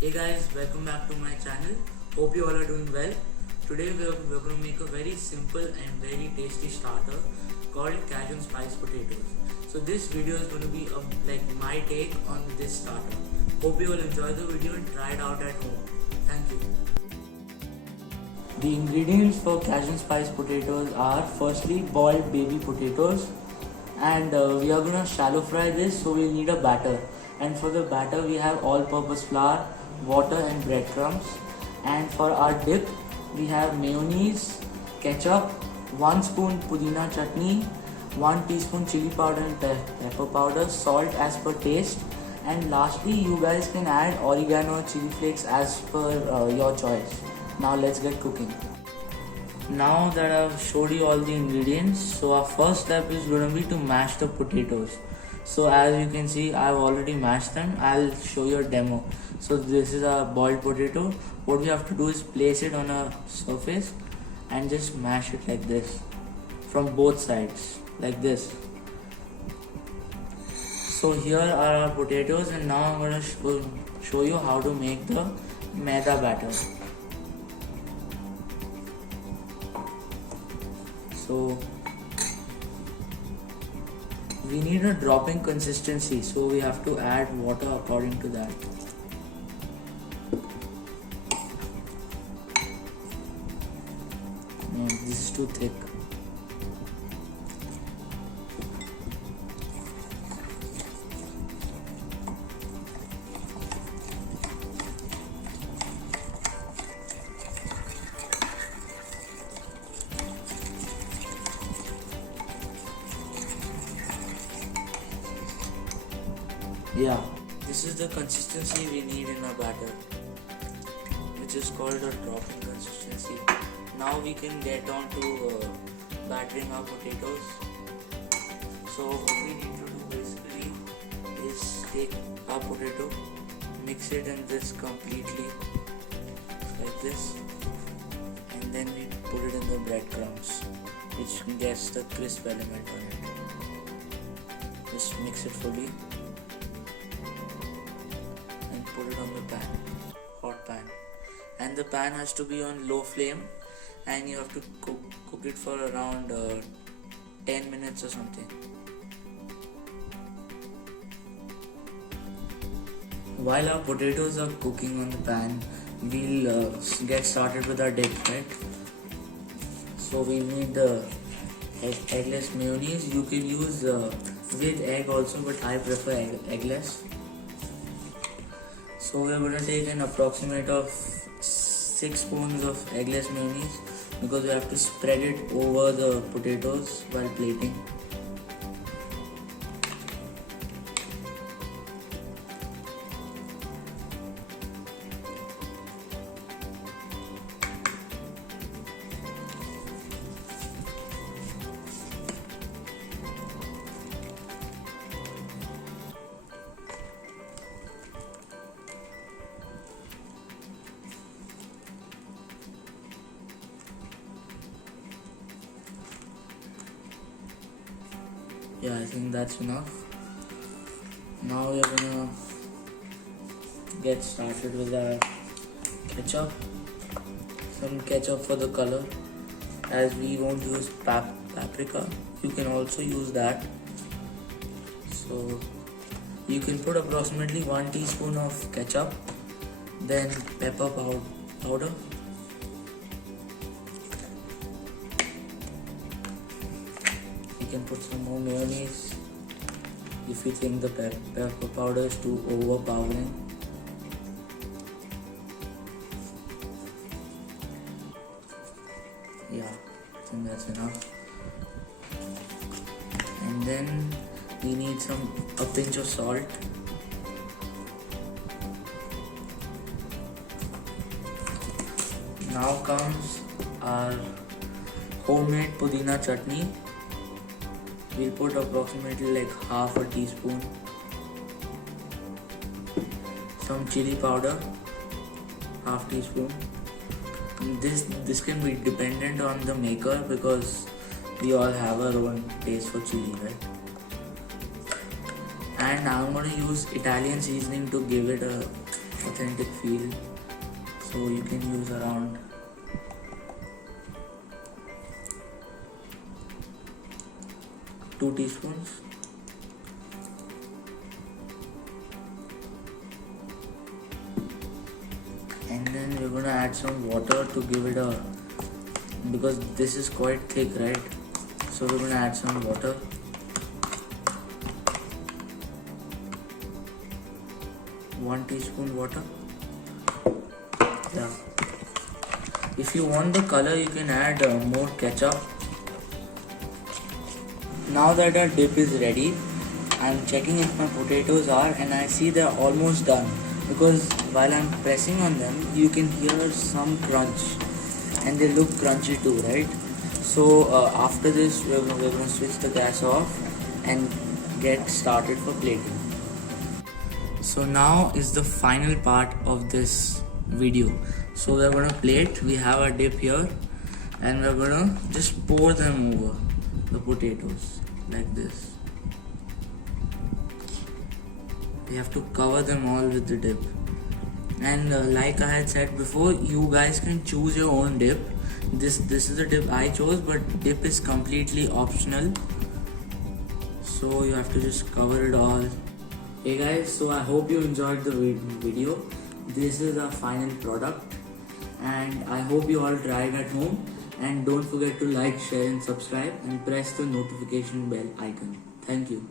Hey guys, welcome back to my channel. Hope you all are doing well. Today we're going to make a very simple and very tasty starter called Cajun spice potatoes. So this video is going to be like my take on this starter. Hope you all enjoy the video and try it out at home. Thank you. The ingredients for Cajun spice potatoes are firstly boiled baby potatoes, and we are gonna shallow fry this, so we'll need a batter. And for the batter we have all purpose flour, water and breadcrumbs. And for our dip we have mayonnaise, ketchup, 1 spoon pudina chutney, 1 teaspoon chili powder and pepper powder, salt as per taste, and lastly you guys can add oregano or chili flakes as per your choice. Now let's get cooking. Now that I've showed you all the ingredients, so our first step is going to be to mash the potatoes. So as you can see, I've already mashed them. I'll show you a demo. So this is a boiled potato. What we have to do is place it on a surface and just mash it like this from both sides, like this. So here are our potatoes, and now I'm going to show you how to make the maida batter. So we need a dropping consistency, so we have to add water according to that. No, this is too thick. Yeah, this is the consistency we need in our batter, which is called a dropping consistency. Now we can get on to battering our potatoes. So what we need to do basically is take our potato, mix it in this completely like this, and then we put it in the breadcrumbs, which gets the crisp element on it. Just mix it fully. Put it on the pan, hot pan, and the pan has to be on low flame, and you have to cook it for around 10 minutes or something. While our potatoes are cooking on the pan, we'll get started with our dip, right? So we need the eggless mayonnaise. You can use with egg also, but I prefer eggless. So we are going to take an approximate of 6 spoons of eggless mayonnaise, because we have to spread it over the potatoes while plating. Yeah, I think that's enough. Now we are gonna get started with our ketchup. Some ketchup for the color, as we won't use paprika. You can also use that. So you can put approximately 1 teaspoon of ketchup, then pepper powder. You can put some more mayonnaise if you think the pepper powder is too overpowering. Yeah, I think that's enough. And then we need a pinch of salt. Now comes our homemade pudina chutney. We'll put approximately like half a teaspoon. Some chili powder, half teaspoon. This can be dependent on the maker, because we all have our own taste for chili, right? And I'm going to use Italian seasoning to give it a authentic feel. So you can use around 2 teaspoons. And then we're gonna add some water to give it a, because this is quite thick, right? So we're gonna add some water. One teaspoon water. Yeah. If you want the color, you can add more ketchup. Now that our dip is ready, I'm checking if my potatoes are, and I see they're almost done, because while I'm pressing on them, you can hear some crunch, and they look crunchy too, right? So after this, we're gonna switch the gas off and get started for plating. So now is the final part of this video. So we're gonna plate. We have our dip here, and we're gonna just pour them over the potatoes like this. We have to cover them all with the dip. And like I had said before, you guys can choose your own dip. This is the dip I chose, but dip is completely optional. So you have to just cover it all. Hey guys, so I hope you enjoyed the video. This is our final product, and I hope you all try it at home. And don't forget to like, share and subscribe, and press the notification bell icon. Thank you.